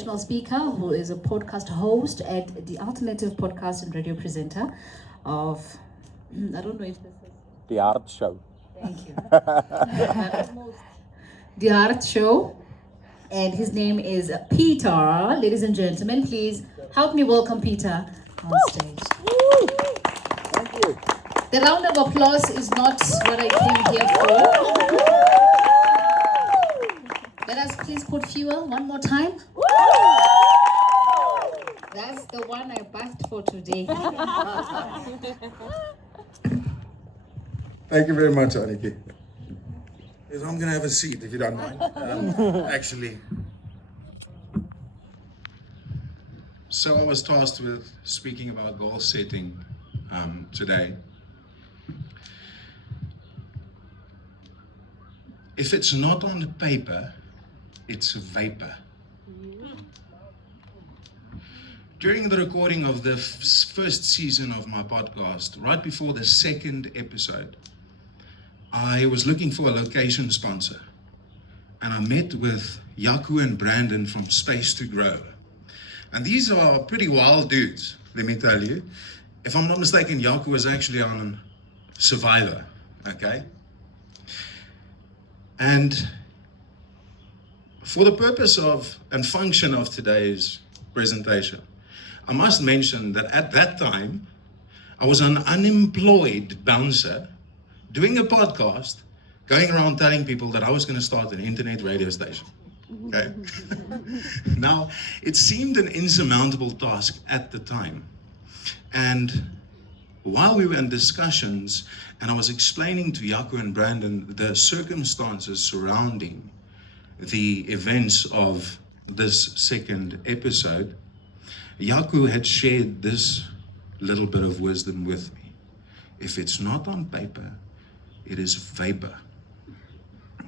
Speaker who is a podcast host and the alternative podcast and radio presenter of, I don't know if this is The Art Show. Thank you. The Art Show. And his name is Pieter. Ladies and gentlemen, please help me welcome Pieter on stage. Thank you. The round of applause is not what I came here for. Let us please put fuel one more time. That's the one I bathed for today. Thank you very much, Aniki. Yes, I'm going to have a seat if you don't mind. Actually. So I was tasked with speaking about goal setting today. If it's not on the paper, it's a vapor. During the recording of the first season of my podcast, right before the second episode, I was looking for a location sponsor, and I met with Yaku and Brandon from Space to Grow. And these are pretty wild dudes, let me tell you. If I'm not mistaken, Yaku was actually on Survivor, okay? And for the purpose of and function of today's presentation, I must mention that at that time, I was an unemployed bouncer doing a podcast, going around telling people that I was going to start an internet radio station. Okay. Now, it seemed an insurmountable task at the time. And while we were in discussions, and I was explaining to Yaku and Brandon the circumstances surrounding the events of this second episode, Yaku had shared this little bit of wisdom with me. If it's not on paper, it is vapor.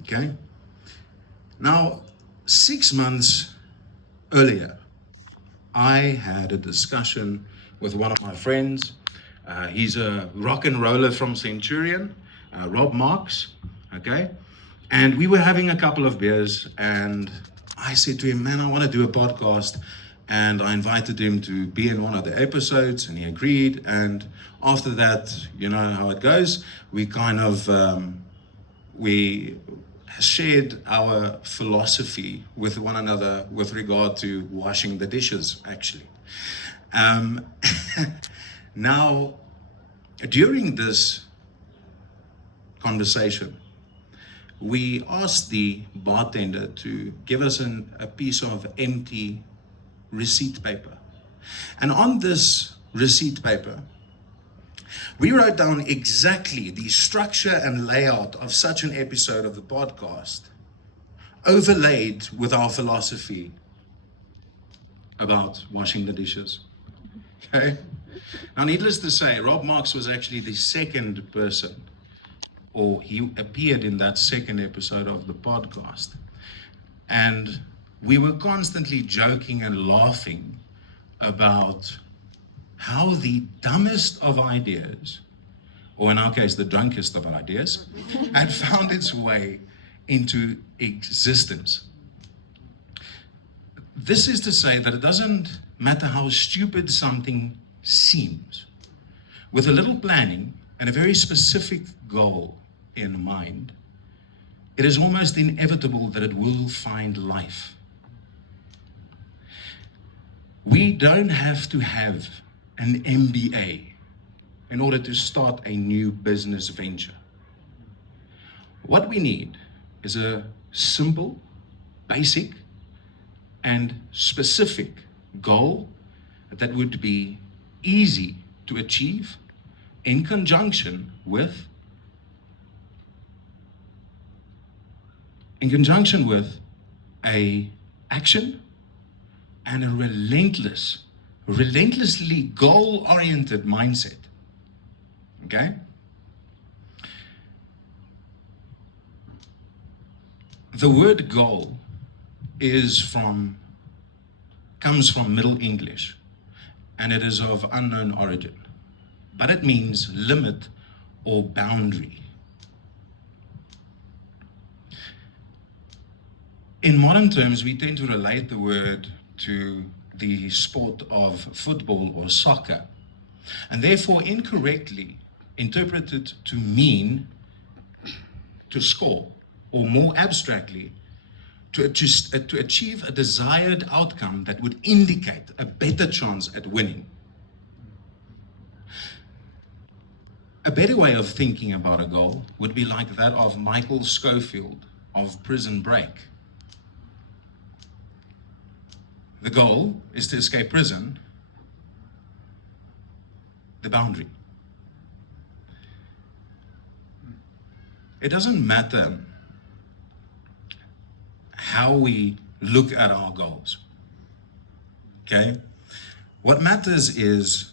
Okay? Now, 6 months earlier, I had a discussion with one of my friends. He's a rock and roller from Centurion, Rob Marks, okay? And we were having a couple of beers, and I said to him, man, I want to do a podcast. And I invited him to be in one of the episodes, and he agreed. And after that, you know how it goes. We kind of, we shared our philosophy with one another with regard to washing the dishes, actually. Now, during this conversation, we asked the bartender to give us a piece of empty receipt paper. And on this receipt paper, we wrote down exactly the structure and layout of such an episode of the podcast, overlaid with our philosophy about washing the dishes. Okay? Now, needless to say, Rob Marks was actually the second person, or he appeared in that second episode of the podcast. And we were constantly joking and laughing about how the dumbest of ideas, or in our case, the drunkest of ideas, had found its way into existence. This is to say that it doesn't matter how stupid something seems. With a little planning and a very specific goal in mind, it is almost inevitable that it will find life. We don't have to have an MBA in order to start a new business venture. What we need is a simple, basic, and specific goal that would be easy to achieve in conjunction with a action and a relentlessly goal-oriented mindset. Okay? The word goal comes from Middle English, and it is of unknown origin, but it means limit or boundary. In modern terms, we tend to relate the word to the sport of football or soccer, and therefore incorrectly interpreted to mean to score, or more abstractly, to achieve a desired outcome that would indicate a better chance at winning. A better way of thinking about a goal would be like that of Michael Scofield of Prison Break. The goal is to escape prison, the boundary. It doesn't matter how we look at our goals, okay? What matters is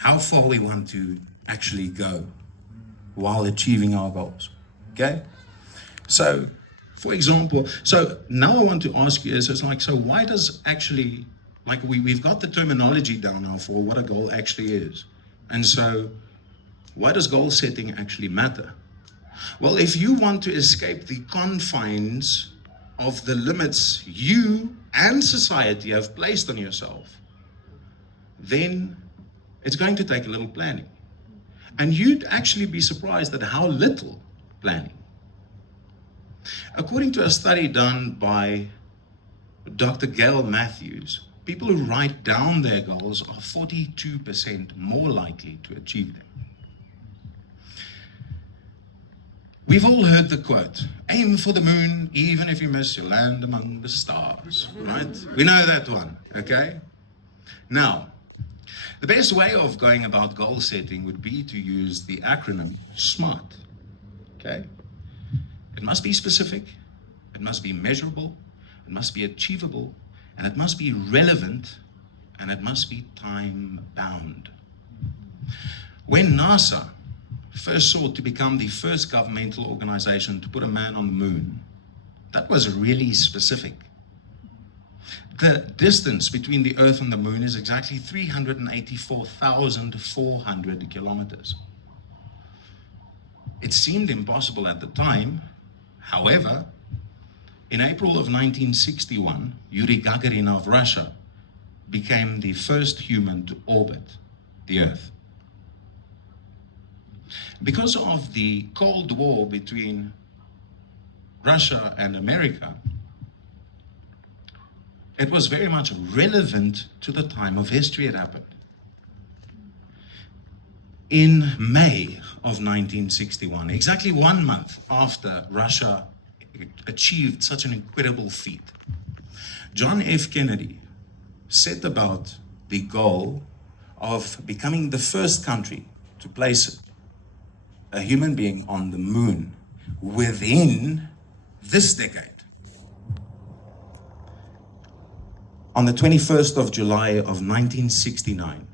how far we want to actually go while achieving our goals, okay? So, for example, so now I want to ask you is, so why does actually, like we've got the terminology down now for what a goal actually is. And so, why does goal setting actually matter? Well, if you want to escape the confines of the limits you and society have placed on yourself, then it's going to take a little planning. And you'd actually be surprised at how little planning. According to a study done by Dr. Gail Matthews, people who write down their goals are 42% more likely to achieve them. We've all heard the quote, aim for the moon, even if you miss, you'll land among the stars, right? We know that one, okay? Now, the best way of going about goal setting would be to use the acronym S.M.A.R.T, okay? It must be specific, it must be measurable, it must be achievable, and it must be relevant, and it must be time-bound. When NASA first sought to become the first governmental organization to put a man on the moon, that was really specific. The distance between the Earth and the moon is exactly 384,400 kilometers. It seemed impossible at the time. However, in April of 1961, Yuri Gagarin of Russia became the first human to orbit the Earth. Because of the Cold War between Russia and America, it was very much relevant to the time of history it happened. In May of 1961, exactly 1 month after Russia achieved such an incredible feat, John F. Kennedy set about the goal of becoming the first country to place a human being on the moon within this decade. On the 21st of July of 1969,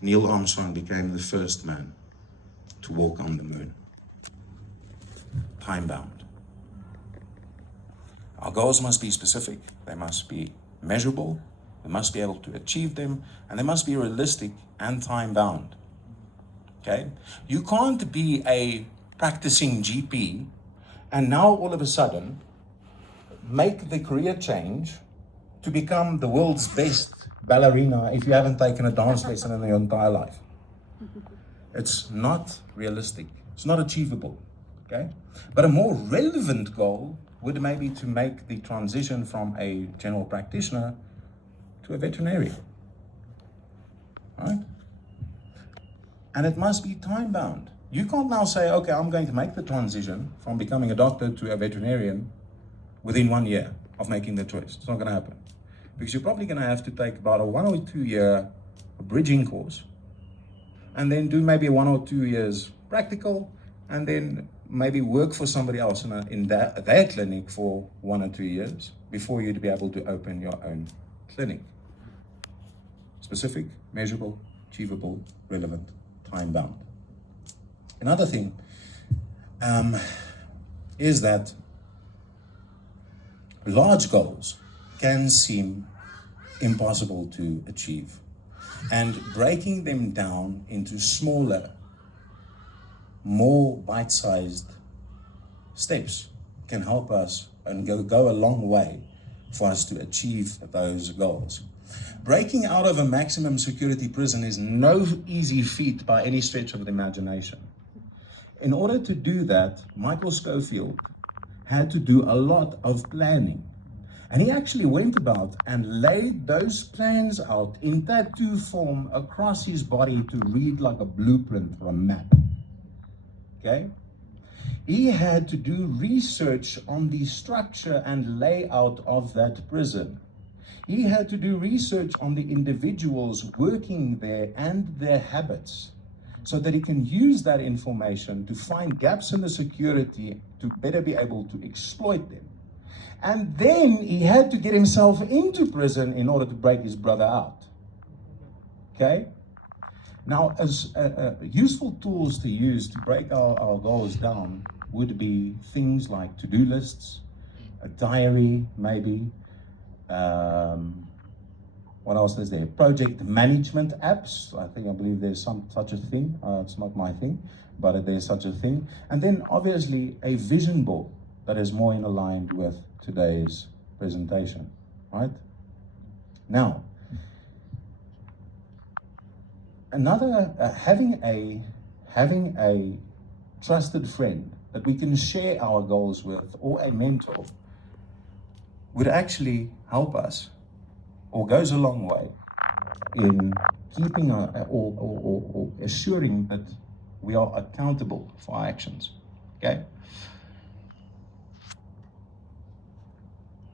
Neil Armstrong became the first man to walk on the moon. Time-bound. Our goals must be specific, they must be measurable, we must be able to achieve them, and they must be realistic and time-bound. Okay? You can't be a practicing GP and now all of a sudden make the career change to become the world's best ballerina if you haven't taken a dance lesson in your entire life. It's not realistic. It's not achievable. Okay? But a more relevant goal would maybe to make the transition from a general practitioner to a veterinarian. Right? And it must be time-bound. You can't now say, okay, I'm going to make the transition from becoming a doctor to a veterinarian within 1 year of making the choice. It's not going to happen. Because you're probably going to have to take about a 1 or 2 year bridging course, and then do maybe 1 or 2 years practical, and then maybe work for somebody else in their clinic for 1 or 2 years before you'd be able to open your own clinic. Specific, measurable, achievable, relevant, time-bound. Another thing is that large goals can seem impossible to achieve, and breaking them down into smaller, more bite-sized steps can help us and go a long way for us to achieve those goals. Breaking out of a maximum security prison is no easy feat by any stretch of the imagination. In order to do that, Michael Schofield had to do a lot of planning. And he actually went about and laid those plans out in tattoo form across his body to read like a blueprint or a map. Okay? He had to do research on the structure and layout of that prison. He had to do research on the individuals working there and their habits, so that he can use that information to find gaps in the security to better be able to exploit them. And then he had to get himself into prison in order to break his brother out. Okay? Now, as useful tools to use to break our goals down would be things like to-do lists, a diary, maybe. What else is there? Project management apps. I believe there's such a thing. It's not my thing, but there's such a thing. And then obviously a vision board that is more in aligned with today's presentation, right? Now, another having a trusted friend that we can share our goals with, or a mentor, would actually help us, or goes a long way in keeping or assuring that we are accountable for our actions. Okay?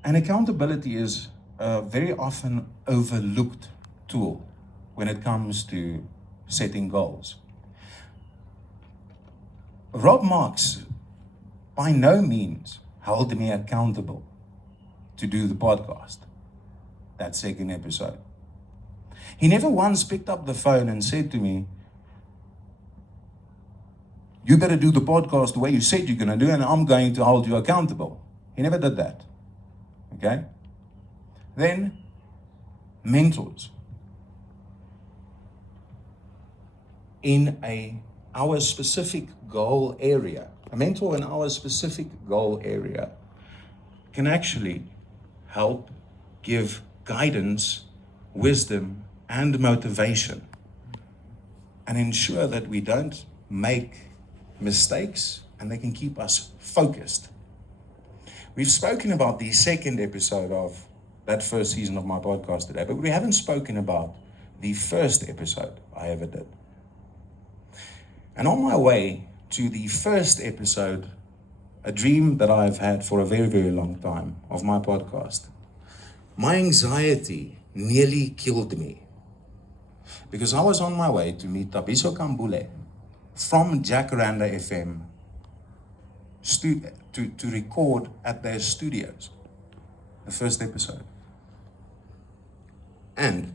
And accountability is a very often overlooked tool when it comes to setting goals. Rob Marks by no means held me accountable to do the podcast, that second episode. He never once picked up the phone and said to me, "You better do the podcast the way you said you're going to do, and I'm going to hold you accountable." He never did that. Okay? Then, mentors. In our specific goal area, a mentor in our specific goal area can actually help give guidance, wisdom, and motivation, and ensure that we don't make mistakes, and they can keep us focused. We've spoken about the second episode of that first season of my podcast today, but we haven't spoken about the first episode I ever did. And on my way to the first episode, a dream that I've had for a very, very long time of my podcast, my anxiety nearly killed me, because I was on my way to meet Thabiso Kambule from Jacaranda FM to record at their studios, the first episode. And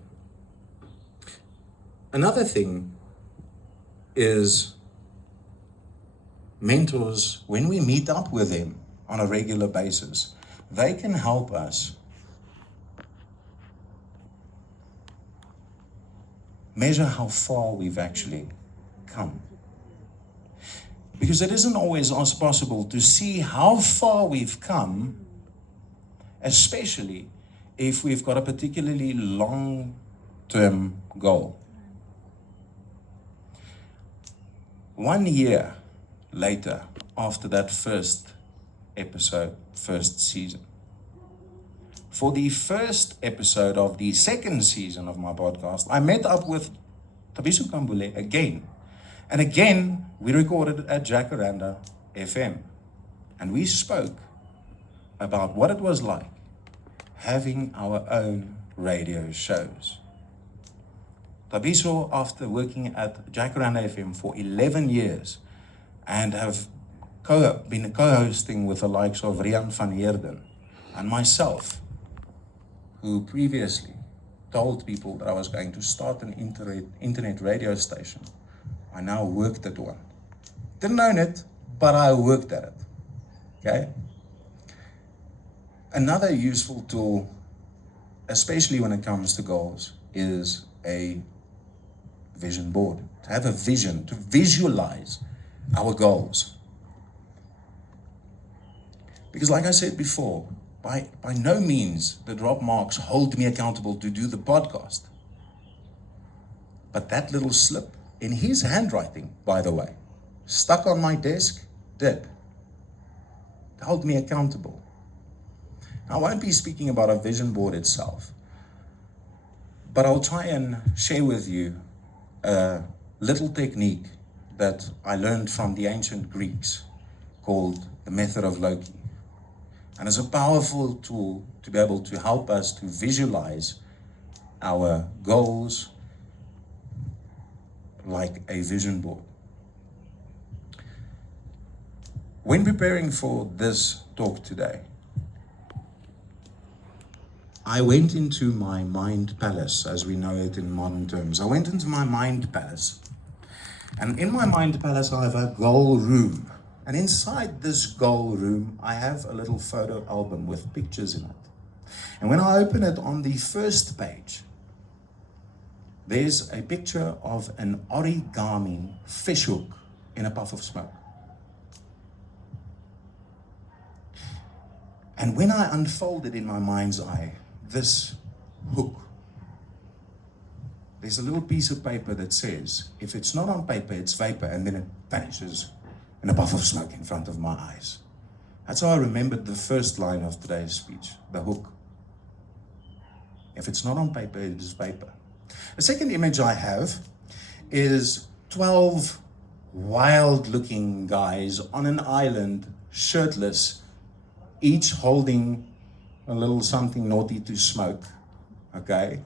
another thing is, mentors, when we meet up with them on a regular basis, they can help us measure how far we've actually come. Because it isn't always possible to see how far we've come, especially if we've got a particularly long-term goal. 1 year later, after that first episode, first season, for the first episode of the second season of my podcast, I met up with Thabiso Kambule again. And again, we recorded at Jacaranda FM. And we spoke about what it was like having our own radio shows. Thabiso, after working at Jacaranda FM for 11 years and have been co-hosting with the likes of Rian van Heerden and myself, who previously told people that I was going to start an internet radio station, I now worked at one. Didn't own it, but I worked at it. Okay? Another useful tool, especially when it comes to goals, is a vision board. To have a vision, to visualize our goals. Because like I said before, by no means did Rob Marks hold me accountable to do the podcast. But that little slip in his handwriting, by the way, stuck on my desk, did hold me accountable. I won't be speaking about a vision board itself, but I'll try and share with you a little technique that I learned from the ancient Greeks called the method of Loki. And it's a powerful tool to be able to help us to visualize our goals like a vision board. When preparing for this talk today, I went into my mind palace, as we know it in modern terms. I went into my mind palace. And in my mind palace, I have a goal room. And inside this goal room, I have a little photo album with pictures in it. And when I open it, on the first page, there's a picture of an origami fish hook in a puff of smoke. And when I unfolded in my mind's eye this hook, there's a little piece of paper that says, if it's not on paper, it's vapor, and then it vanishes in a puff of smoke in front of my eyes. That's how I remembered the first line of today's speech, the hook. If it's not on paper, it is vapor. The second image I have is 12 wild-looking guys on an island, shirtless, each holding a little something naughty to smoke, okay?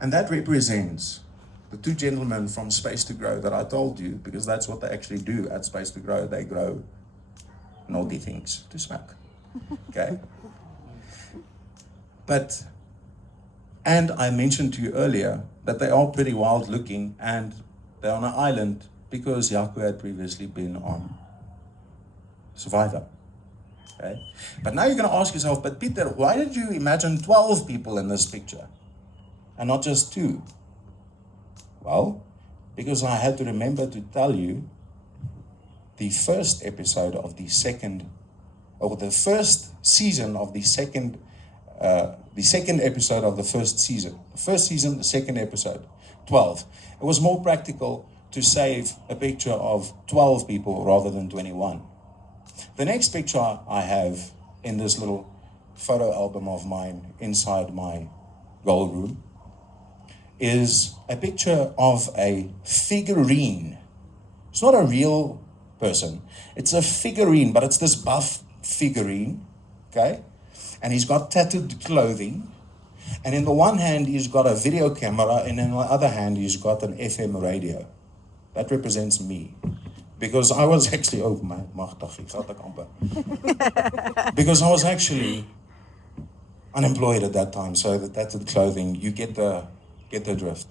And that represents the two gentlemen from Space to Grow that I told you, because that's what they actually do at Space to Grow. They grow naughty things to smoke, okay? And I mentioned to you earlier that they are pretty wild looking, and they're on an island because Jaco had previously been on Survivor. Okay? But now you're going to ask yourself, but Pieter, why did you imagine 12 people in this picture and not just 2? Well, because I had to remember to tell you the first episode of the second, or the first season of the second episode of the first season. The first season, the second episode, 12. It was more practical to save a picture of 12 people rather than 21. The next picture I have in this little photo album of mine inside my goal room is a picture of a figurine. It's not a real person. It's a figurine, but it's this buff figurine, okay? And he's got tattooed clothing. And in the one hand, he's got a video camera, and in the other hand, he's got an FM radio. That represents me. Because I was actually, because I was actually unemployed at that time, so the tattooed clothing, you get the drift.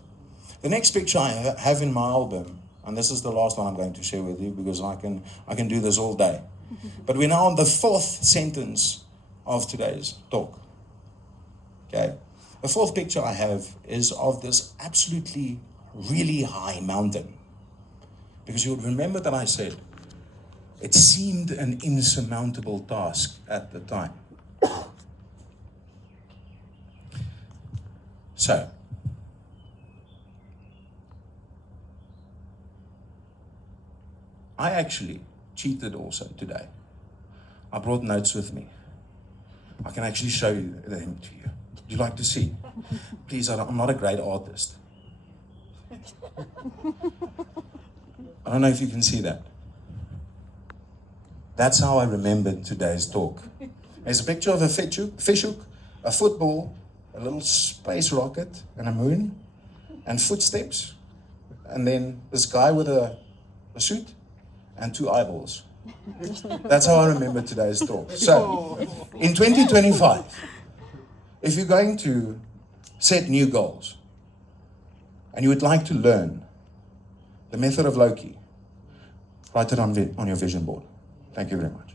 The next picture I have in my album, and this is the last one I'm going to share with you, because I can do this all day. But we're now on the 4th sentence of today's talk. Okay? The 4th picture I have is of this absolutely really high mountain. Because you'll remember that I said it seemed an insurmountable task at the time. So, I actually cheated also today. I brought notes with me. I can actually show them to you. Would you like to see? Please, I'm not a great artist. I don't know if you can see that. That's how I remembered today's talk. There's a picture of a fish hook, a football, a little space rocket, and a moon, and footsteps, and then this guy with a suit and 2 eyeballs. That's how I remember today's talk. So, in 2025, if you're going to set new goals, and you would like to learn the method of Loki, write it on your vision board. Thank you very much.